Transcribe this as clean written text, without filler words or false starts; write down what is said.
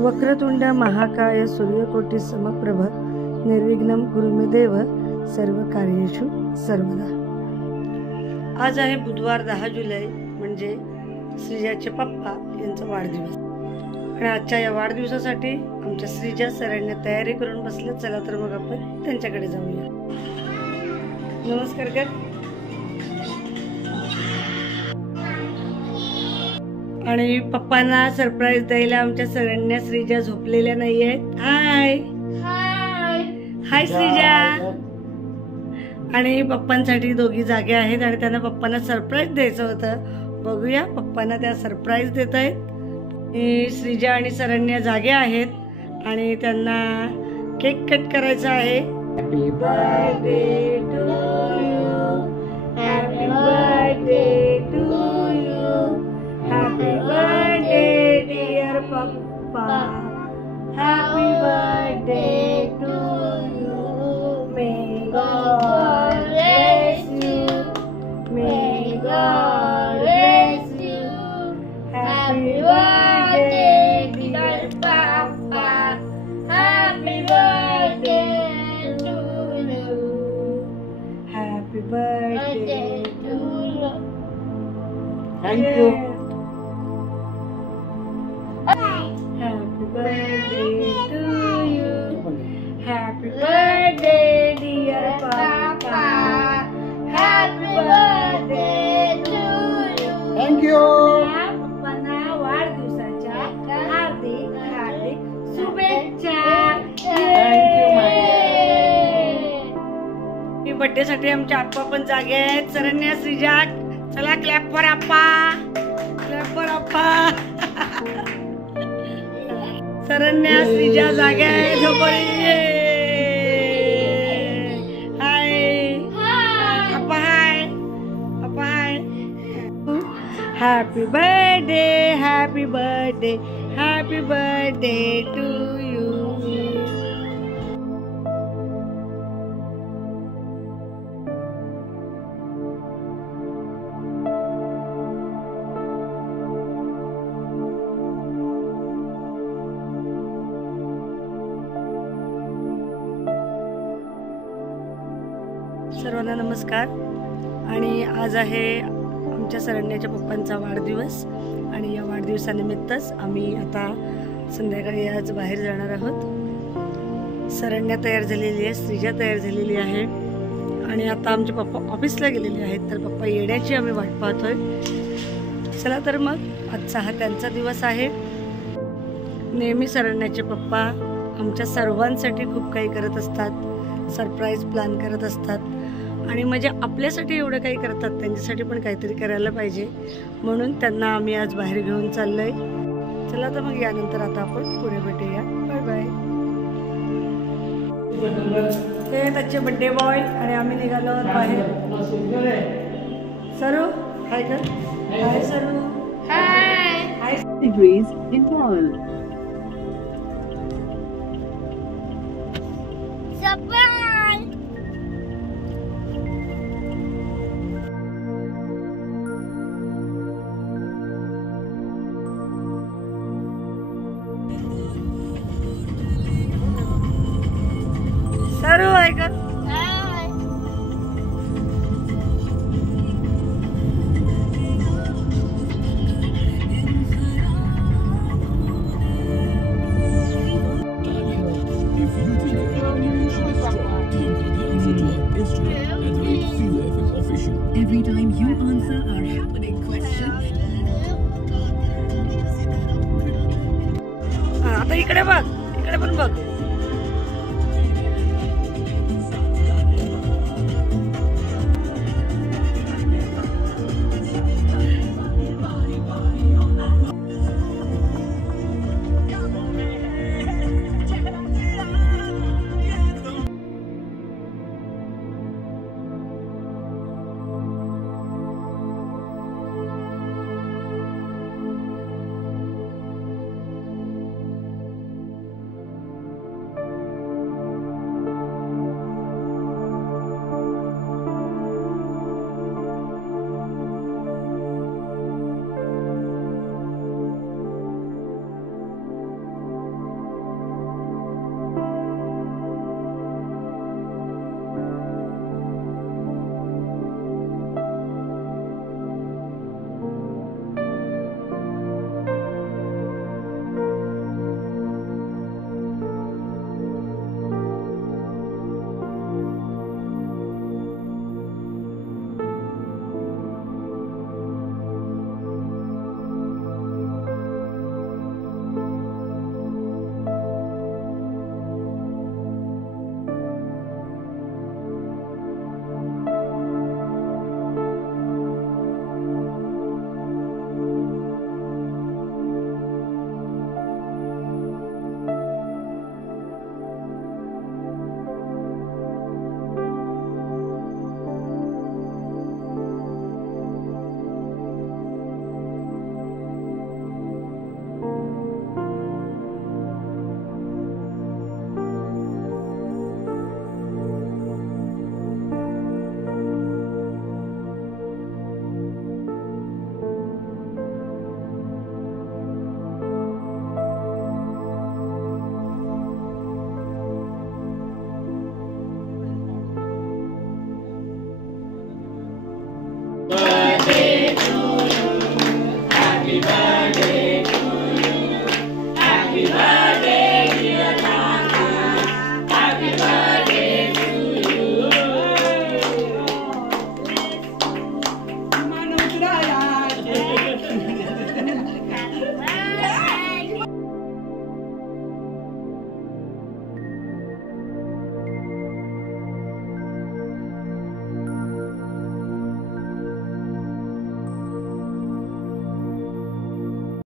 वक्रतुंड महाकाय सूर्यकोटी समप्रभ निर्विघ्नं कुरु मे देव सर्व कार्येषु सर्वदा। आज आहे बुधवार 10 जुलै, म्हणजे श्रीजाचे पप्पा यांचा वाढदिवस। आणि आजच्या या वाढदिवसासाठी आमच्या श्रीजा सरांनी तयारी करून बसले। चला तर मग आपण त्यांच्याकडे जाऊया। नमस्कार कर। आणि पप्पांना सरप्राईज द्यायला आमच्या सरांनी श्रीजा झोपलेल्या नाही आहेत। हाय हाय हाय श्रीजा। आणि पप्पांसाठी दोघी जागे आहेत आणि त्यांना पप्पांना सरप्राईज द्यायचं होतं। बघूया पप्पांना त्या सरप्राईज देत आहेत। श्रीजा आणि सरण्या जागे आहेत आणि त्यांना केक कट करायचा आहे। Happy birthday to you, happy birthday to you, happy birthday dear पप्पा, happy birthday to you, may God bless you, may God bless you, happy birthday dear पप्पा, happy birthday to you, happy birthday to you. Thank you. Happy birthday to you, happy birthday dear papa, happy birthday to you. Thank you. पप्पांना वाढदिवसाच्या हार्दिक हार्दिक शुभेच्छा। Thank you me birthday साठी आमचे आप्पा पण जागे आहेत। सरण्या श्रीजा चला क्लॅप फॉर आप्पा, क्लॅप फॉर आप्पा। सरण्या श्रीजा जागे आहे झोपडी। हाय आप्पा, हाय आप्पा, hi. Happy birthday, happy birthday, happy birthday to you. सर्वांना नमस्कार। आणि आज आहे आमच्या सरण्याच्या पप्पांचा वाढदिवस आणि या वाढदिवसानिमित्तच आम्ही आता संध्याकाळी आज बाहेर जाणार आहोत। सरण्या तयार झालेली आहे, श्रीजा तयार झालेली आहे आणि आता आमचे पप्पा ऑफिसला गेलेले आहेत, तर पप्पा येण्याची आम्ही वाट पाहतोय। चला तर मग आजचा हा त्यांचा दिवस आहे। नेहमी सरण्याचे पप्पा आमच्या सर्वांसाठी खूप काही करत असतात, सरप्राईज प्लॅन करत असतात आणि म्हणजे आपल्यासाठी एवढं काही करतात, त्यांच्यासाठी पण काहीतरी करायला पाहिजे, म्हणून त्यांना आम्ही आज बाहेर घेऊन चाललोय। चला तर मग यानंतर आता आपण पुढे भेटूया। Bye bye. हे त्याचे बर्थडे बॉय आणि आम्ही निघालो बाहेर। सरू हाय कर। हाय सरू। हाय हाय। Degrees in Paul. सरू आहे का? Every time you answer our happening question. आता इकडे बघ, इकडे पण बघ।